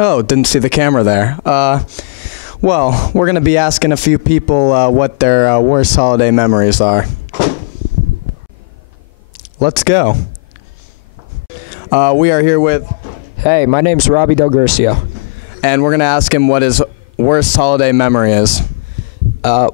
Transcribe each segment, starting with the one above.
Oh, didn't see the camera there. Well, we're going to be asking a few people what their worst holiday memories are. Let's go. We are here with... Hey, my name's Robbie Del Guercio. And we're going to ask him what his worst holiday memory is.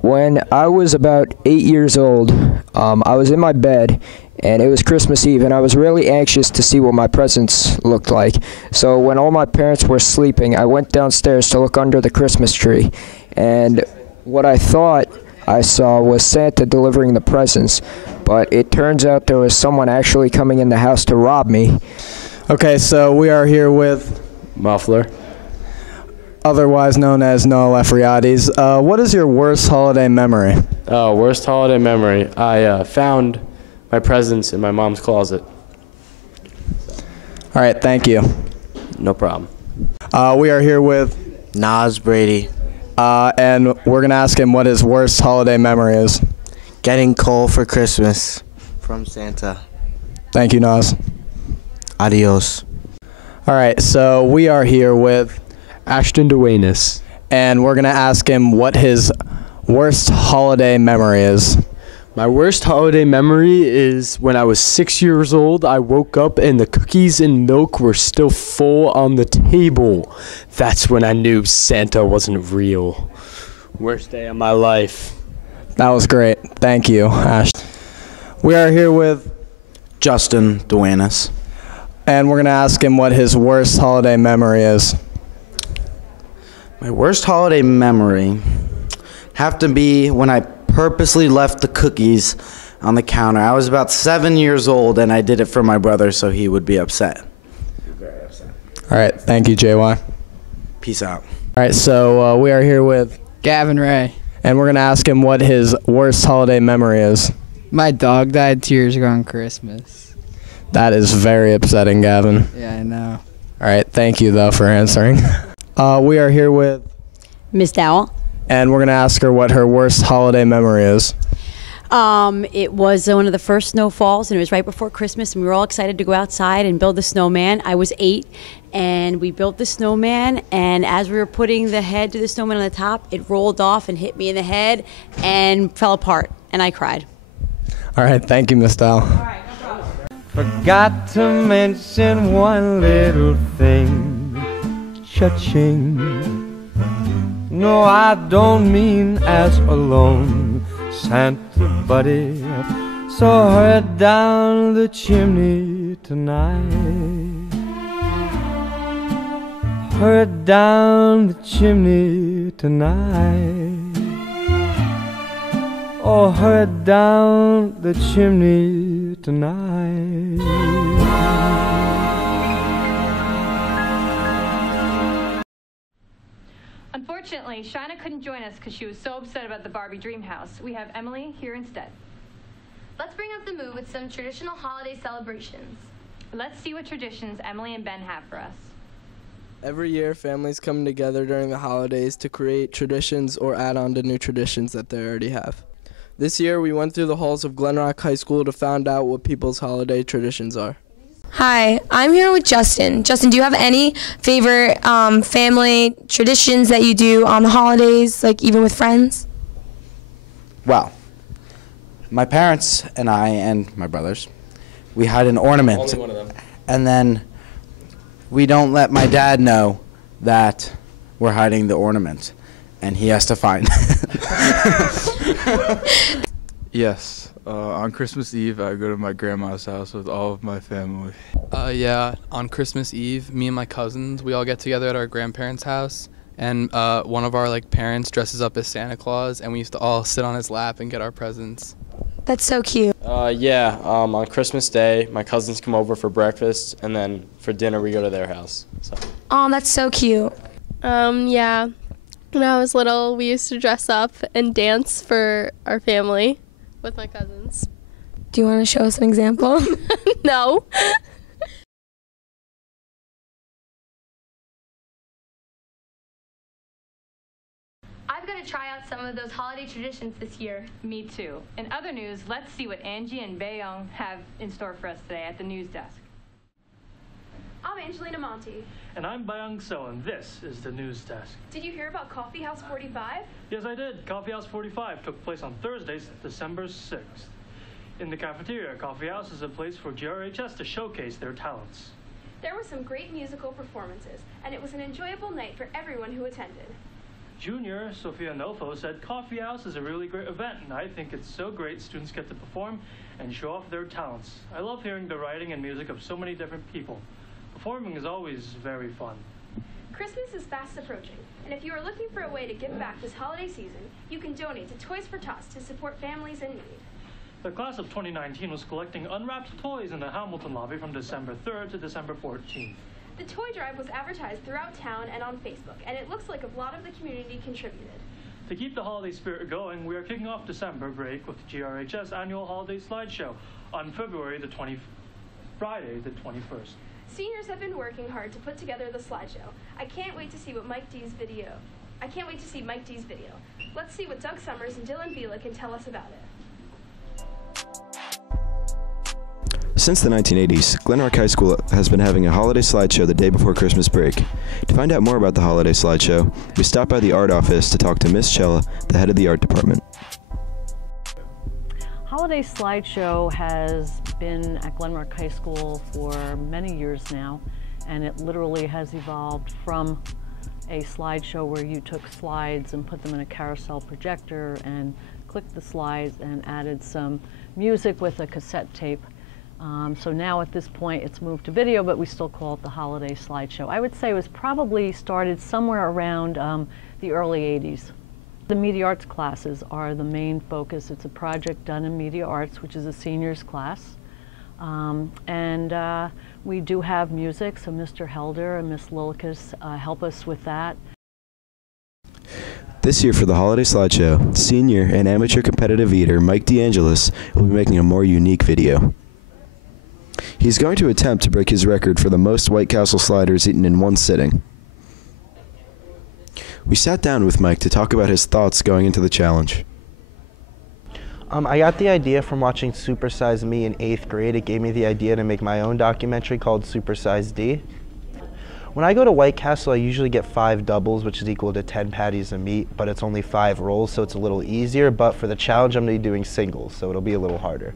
When I was about 8 years old, I was in my bed, and it was Christmas Eve, and I was really anxious to see what my presents looked like. So when all my parents were sleeping, I went downstairs to look under the Christmas tree, and what I thought I saw was Santa delivering the presents, but it turns out there was someone actually coming in the house to rob me. Okay, so we are here with... Muffler. Otherwise known as Noah Lefriades. What is your worst holiday memory? Oh, worst holiday memory. I found my presents in my mom's closet. All right, thank you. No problem. We are here with Nas Brady. And we're going to ask him what his worst holiday memory is. Getting coal for Christmas from Santa. Thank you, Nas. Adios. All right, so we are here with Ashton Duenas. And we're going to ask him what his worst holiday memory is. My worst holiday memory is when I was 6 years old. I woke up and the cookies and milk were still full on the table. That's when I knew Santa wasn't real. Worst day of my life. That was great. Thank you, Ash. We are here with Justin Duenas. And we're going to ask him what his worst holiday memory is. My worst holiday memory have to be when I purposely left the cookies on the counter. I was about 7 years old, and I did it for my brother so he would be upset. Very upset. All right, thank you, JY. Peace out. All right, so we are here with Gavin Ray. And we're going to ask him what his worst holiday memory is. My dog died 2 years ago on Christmas. That is very upsetting, Gavin. Yeah, I know. All right, thank you, though, for answering. We are here with Miss Dowell. And we're going to ask her what her worst holiday memory is. It was one of the first snowfalls, and it was right before Christmas, and we were all excited to go outside and build the snowman. I was 8, and we built the snowman, and as we were putting the head to the snowman on the top, it rolled off and hit me in the head and fell apart, and I cried. All right, thank you, Miss Dowell. All right, no problem. Forgot to mention one little thing, cha-ching. No, I don't mean as alone, Santa buddy. So hurry down the chimney tonight. Hurry down the chimney tonight. Oh, hurry down the chimney tonight. Unfortunately, Shauna couldn't join us because she was so upset about the Barbie Dream House. We have Emily here instead. Let's bring up the mood with some traditional holiday celebrations. Let's see what traditions Emily and Ben have for us. Every year, families come together during the holidays to create traditions or add on to new traditions that they already have. This year, we went through the halls of Glen Rock High School to find out what people's holiday traditions are. Hi, I'm here with Justin. Justin, do you have any favorite family traditions that you do on the holidays, like even with friends? Well, my parents and I and my brothers, we hide an ornament. Only one of them. And then we don't let my dad know that we're hiding the ornament, and he has to find it. Yes. On Christmas Eve, I go to my grandma's house with all of my family. Yeah, on Christmas Eve, me and my cousins, we all get together at our grandparents' house, and one of our parents dresses up as Santa Claus, and we used to all sit on his lap and get our presents. That's so cute. Yeah, on Christmas Day, my cousins come over for breakfast, and then for dinner we go to their house. So. Oh, that's so cute. Yeah. When I was little, we used to dress up and dance for our family with my cousins. Do you want to show us an example? No. I've got to try out some of those holiday traditions this year. Me too. In other news, let's see what Angie and Bayoung have in store for us today at the news desk. I'm Angelina Monti. And I'm Byung So, and this is the News Desk. Did you hear about Coffee House 45? Yes, I did. Coffee House 45 took place on Thursday, December 6th. In the cafeteria, Coffee House is a place for GRHS to showcase their talents. There were some great musical performances, and it was an enjoyable night for everyone who attended. Junior Sophia Nofo said Coffee House is a really great event, and I think it's so great students get to perform and show off their talents. I love hearing the writing and music of so many different people. Performing is always very fun. Christmas is fast approaching, and if you are looking for a way to give back this holiday season, you can donate to Toys for Tots to support families in need. The class of 2019 was collecting unwrapped toys in the Hamilton lobby from December 3rd to December 14th. The toy drive was advertised throughout town and on Facebook, and it looks like a lot of the community contributed. To keep the holiday spirit going, we are kicking off December break with the GRHS annual holiday slideshow on Friday the 21st. Seniors have been working hard to put together the slideshow. I can't wait to see Mike D's video. Let's see what Doug Summers and Dylan Vila can tell us about it. Since the 1980s, Glenrock High School has been having a holiday slideshow the day before Christmas break. To find out more about the holiday slideshow, we stopped by the art office to talk to Miss Chella, the head of the art department. Holiday Slideshow has been at Glenrock High School for many years now, and it literally has evolved from a slideshow where you took slides and put them in a carousel projector and clicked the slides and added some music with a cassette tape. So now at this point it's moved to video, but we still call it the Holiday Slideshow. I would say it was probably started somewhere around the early 80s. The media arts classes are the main focus. It's a project done in media arts, which is a seniors class. And we do have music, so Mr. Helder and Miss Lilikas help us with that. This year for the Holiday Slideshow, senior and amateur competitive eater Mike DeAngelis will be making a more unique video. He's going to attempt to break his record for the most White Castle sliders eaten in one sitting. We sat down with Mike to talk about his thoughts going into the challenge. I got the idea from watching Super Size Me in 8th grade. It gave me the idea to make my own documentary called Super Size D. When I go to White Castle, I usually get 5 doubles, which is equal to 10 patties of meat, but it's only 5 rolls, so it's a little easier. But for the challenge, I'm going to be doing singles, so it'll be a little harder.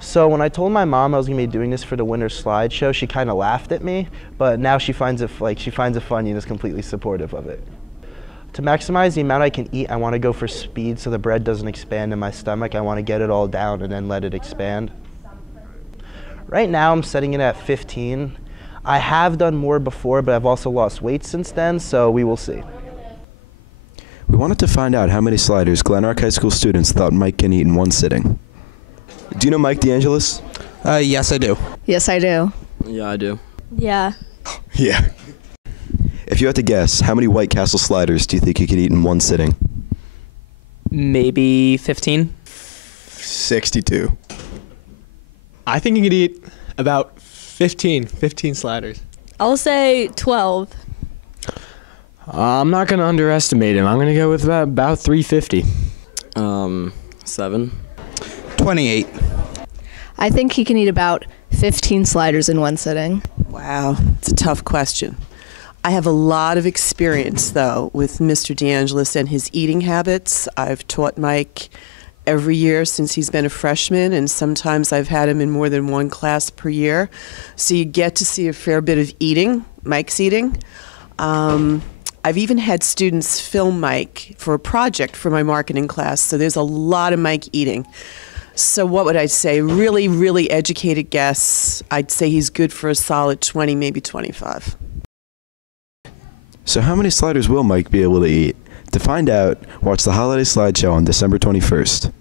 So when I told my mom I was going to be doing this for the winter slideshow, she kind of laughed at me, but now she finds it funny and is completely supportive of it. To maximize the amount I can eat, I want to go for speed so the bread doesn't expand in my stomach. I want to get it all down and then let it expand. Right now I'm setting it at 15. I have done more before, but I've also lost weight since then, so we will see. We wanted to find out how many sliders Glenrock High School students thought Mike can eat in one sitting. Do you know Mike DeAngelis? Yes, I do. Yes, I do. Yeah, I do. Yeah. Yeah. If you had to guess, how many White Castle sliders do you think you could eat in one sitting? Maybe 15. 62. I think you could eat about 15 sliders. I'll say 12. I'm not going to underestimate him. I'm going to go with about 350. 7. 28. I think he can eat about 15 sliders in one sitting. Wow, it's a tough question. I have a lot of experience, though, with Mr. DeAngelis and his eating habits. I've taught Mike every year since he's been a freshman, and sometimes I've had him in more than one class per year. So you get to see a fair bit of eating, Mike's eating. I've even had students film Mike for a project for my marketing class, so there's a lot of Mike eating. So what would I say? Really, really educated guess. I'd say he's good for a solid 20, maybe 25. So how many sliders will Mike be able to eat? To find out, watch the Holiday Slideshow on December 21st.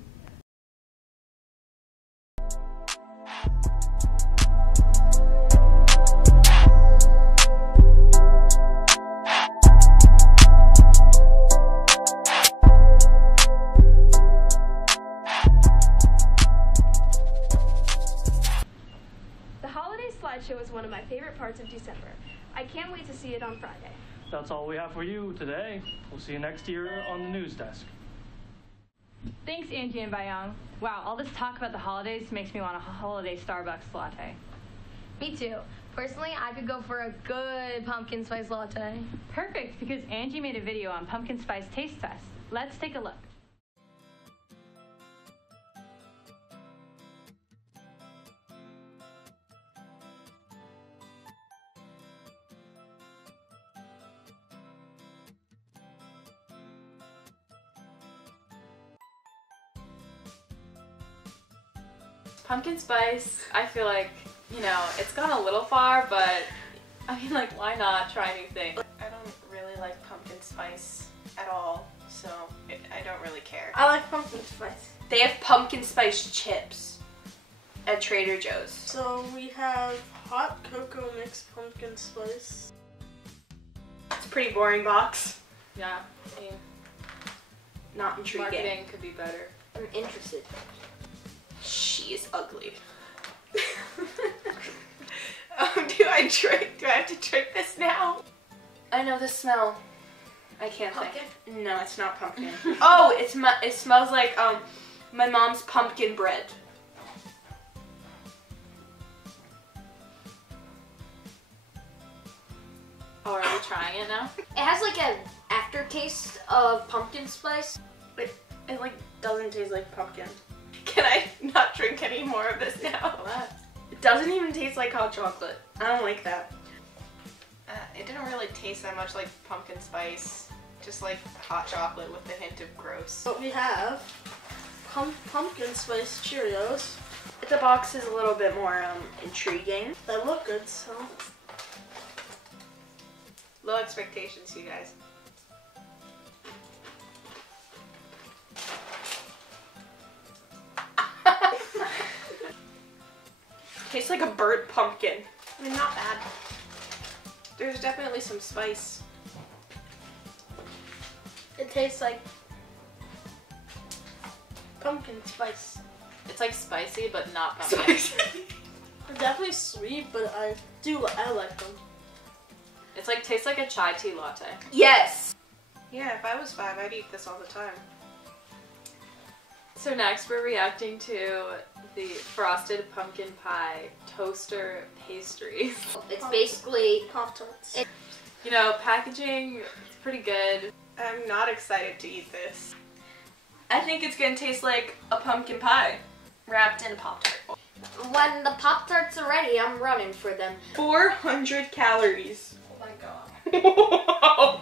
The Holiday Slideshow is one of my favorite parts of December. I can't wait to see it on Friday. That's all we have for you today. We'll see you next year on the news desk. Thanks, Angie and Bayang. Wow, all this talk about the holidays makes me want a holiday Starbucks latte. Me too. Personally, I could go for a good pumpkin spice latte. Perfect, because Angie made a video on pumpkin spice taste test. Let's take a look. Pumpkin spice, I feel like, you know, it's gone a little far, but I mean, like, why not try new things? I don't really like pumpkin spice at all, so I don't really care. I like pumpkin spice. They have pumpkin spice chips at Trader Joe's. So we have hot cocoa mixed pumpkin spice. It's a pretty boring box. Yeah, I mean, not intriguing. Marketing could be better. I'm interested. She is ugly. Do I have to drink this now? I know the smell. I can't Pumpkin? think. No, it's not pumpkin. Oh, it smells like my mom's pumpkin bread. Oh, are we trying it now? It has like an aftertaste of pumpkin spice. It like doesn't taste like pumpkin. Can I not drink any more of this now? What? It doesn't even taste like hot chocolate. I don't like that. It didn't really taste that much like pumpkin spice. Just like hot chocolate with a hint of gross. But we have pumpkin spice Cheerios. The box is a little bit more intriguing. They look good, so. Low expectations, you guys. Tastes like a burnt pumpkin. I mean, not bad. There's definitely some spice. It tastes like pumpkin spice. It's like spicy, but not pumpkin. They're definitely sweet, but I like them. It's like, tastes like a chai tea latte. Yes! Yeah, if I was 5, I'd eat this all the time. So next we're reacting to the frosted pumpkin pie toaster pastries. It's basically Pop-Tarts. You know, packaging, it's pretty good. I'm not excited to eat this. I think it's gonna taste like a pumpkin pie wrapped in a Pop-Tart. When the Pop-Tarts are ready, I'm running for them. 400 calories. Oh my god.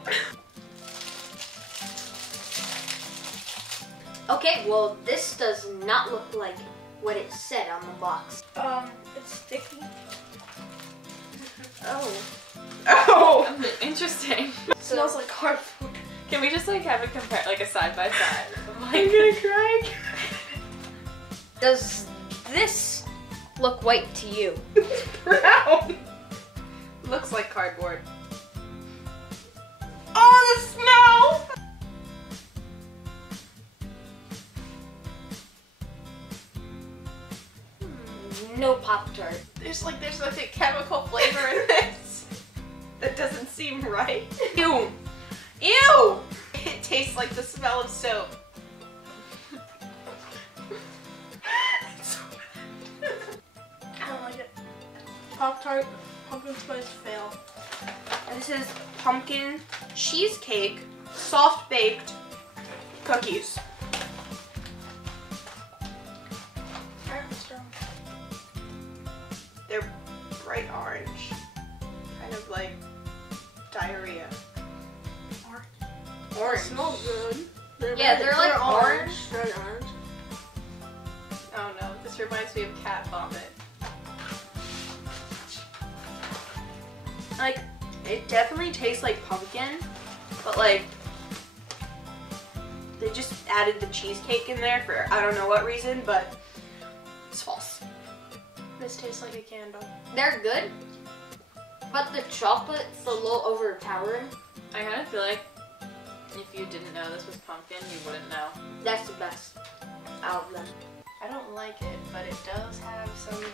Okay, well, this does not look like what it said on the box. It's sticky. Oh, interesting. It smells like hard food. Can we just like have a compare, like a side by side? I'm gonna cry. Does this look white to you? Brown. Looks like cardboard. Oh, the smell! No Pop-Tart. There's like a chemical flavor in this that doesn't seem right. Ew! Ew! It tastes like the smell of soap. I don't like it. Pop-Tart, pumpkin spice fail. This is pumpkin cheesecake, soft baked cookies. They're bright orange, kind of like diarrhea. Orange. They smell good. They're like orange. Red orange. Oh no, this reminds me of cat vomit. Like, it definitely tastes like pumpkin, but like, they just added the cheesecake in there for I don't know what reason, but it's false. This tastes like a candle. They're good, but the chocolate's a little overpowering. I kind of feel like if you didn't know this was pumpkin, you wouldn't know. That's the best out of them. I don't like it, but it does have some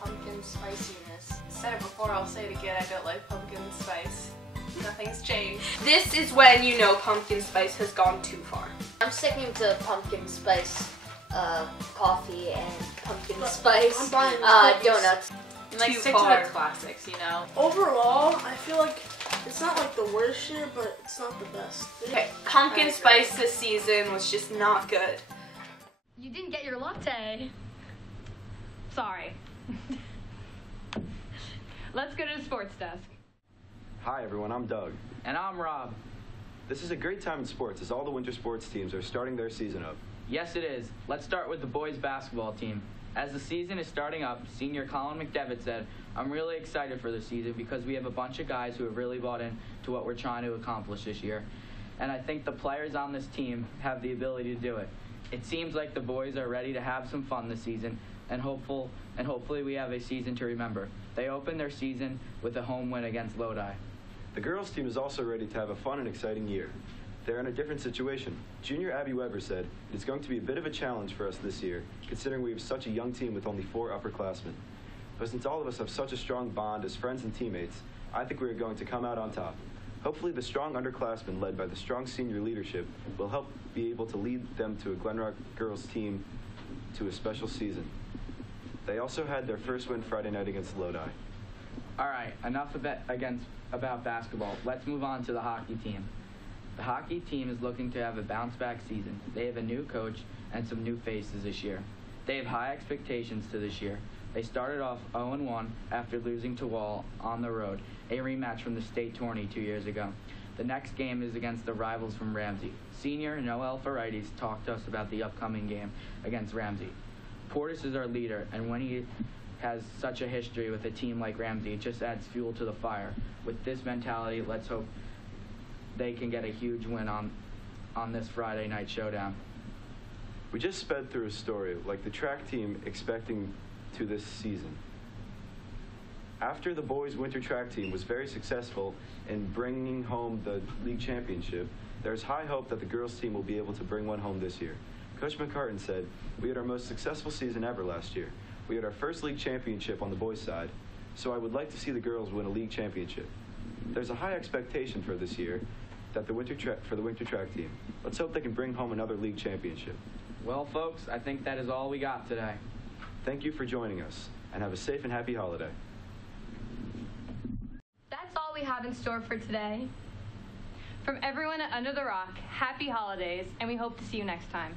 pumpkin spiciness. I said it before, I'll say it again, I don't like pumpkin spice. Nothing's changed. This is when you know pumpkin spice has gone too far. I'm sticking to pumpkin spice coffee and pumpkin spice I'm buying these cookies. donuts. And, like, too stick far. to the classics, you know? Overall, I feel like it's not like the worst year, but it's not the best. Okay, pumpkin spice this season was just not good. You didn't get your latte. Sorry. Let's go to the sports desk. Hi everyone, I'm Doug. And I'm Rob. This is a great time in sports as all the winter sports teams are starting their season up. Yes, it is. Let's start with the boys basketball team. As the season is starting up, senior Colin McDevitt said, "I'm really excited for the season because we have a bunch of guys who have really bought into what we're trying to accomplish this year. And I think the players on this team have the ability to do it. It seems like the boys are ready to have some fun this season, and hopefully we have a season to remember." They opened their season with a home win against Lodi. The girls team is also ready to have a fun and exciting year. They're in a different situation. Junior Abby Weber said, "It's going to be a bit of a challenge for us this year, considering we have such a young team with only 4 upperclassmen. But since all of us have such a strong bond as friends and teammates, I think we are going to come out on top. Hopefully the strong underclassmen led by the strong senior leadership will help be able to lead them to a Glen Rock girls team to a special season." They also had their first win Friday night against Lodi. All right, enough about basketball. Let's move on to the hockey team. The hockey team is looking to have a bounce-back season. They have a new coach and some new faces this year. They have high expectations to this year. They started off 0-1 after losing to Wall on the road, a rematch from the state tourney 2 years ago. The next game is against the rivals from Ramsey. Senior Noel Ferrites talked to us about the upcoming game against Ramsey. Portis is our leader, and when he has such a history with a team like Ramsey, it just adds fuel to the fire. With this mentality, let's hope they can get a huge win on this Friday night showdown. We just sped through a story like the track team expecting to this season. After the boys' winter track team was very successful in bringing home the league championship, there's high hope that the girls' team will be able to bring one home this year. Coach McCartan said, "We had our most successful season ever last year. We had our first league championship on the boys' side, so I would like to see the girls win a league championship. There's a high expectation for this year that for the winter track team. Let's hope they can bring home another league championship." Well, folks, I think that is all we got today. Thank you for joining us, and have a safe and happy holiday. That's all we have in store for today. From everyone at Under the Rock, happy holidays, and we hope to see you next time.